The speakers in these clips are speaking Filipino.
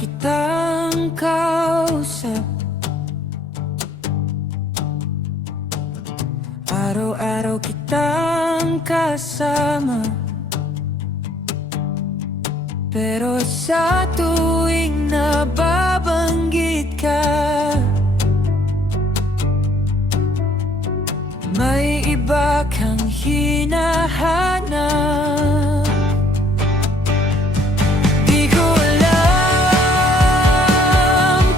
kitang kausap, araw-araw kitang kasama. Pero sa tuwing nababanggit ka, may iba kang hinahanap. Di ko alam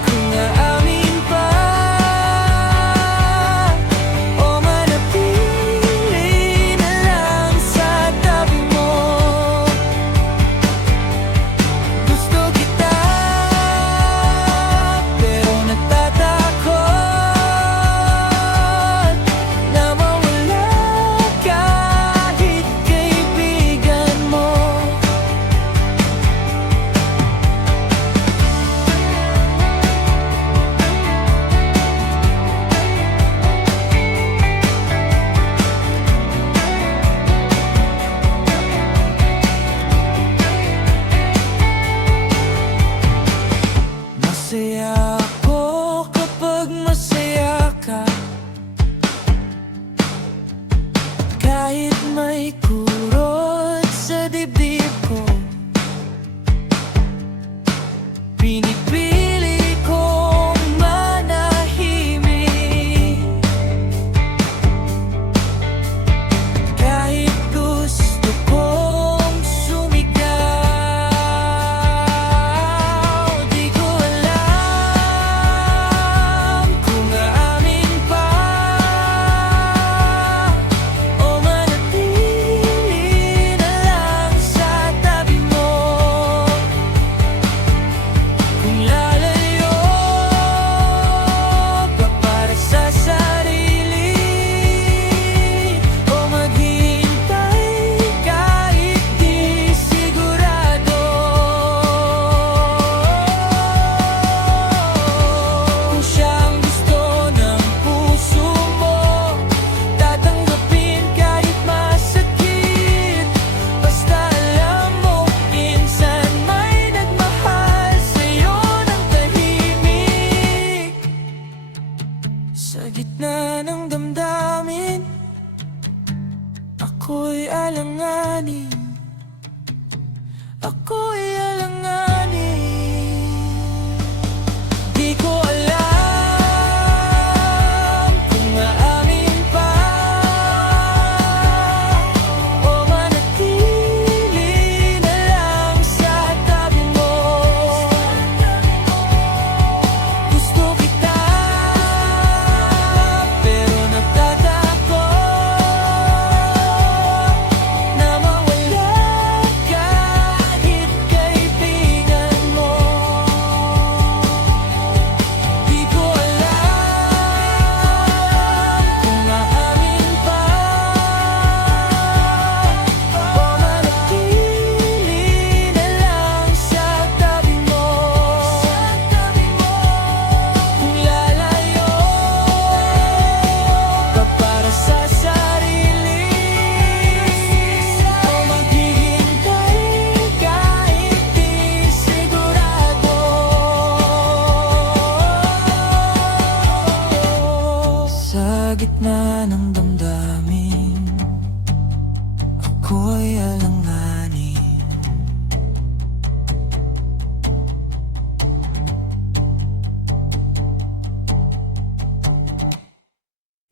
kung aamin pa o manatili na lang sa tabi mo. Gusto kita pero natatakot na mawala kahit kaibigan mo. Masaya ako kapag masaya ka, kahit may kurot sa dibdib ko. Pinipili kong manahimik, kahit gusto kong sumigaw. Di ko alam kung aamin pa o manatili na lang sa tabi mo. Kung lalayo ka para sa sarili o maghihintay kahit di sigurado. Kung siya ang gusto ng puso mo, tatanggapin kahit masakit. Basta alam mo, minsan may nagmahal sa'yo ng tahimik. Sa gitna ng damdamin, ako'y alanganin. Ako'y alanganin. Di ko alam kung aamin pa o manatili na lang sa tabi mo. Gusto kita pero natatakot na mawala kahit kaibigan mo. Di ko alam kung aamin pa o manatili na lang sa tabi mo. Kung lalayo ka para sa sarili o maghihintay kahit di sigurado. Sa gitna ng damdamin, ako'y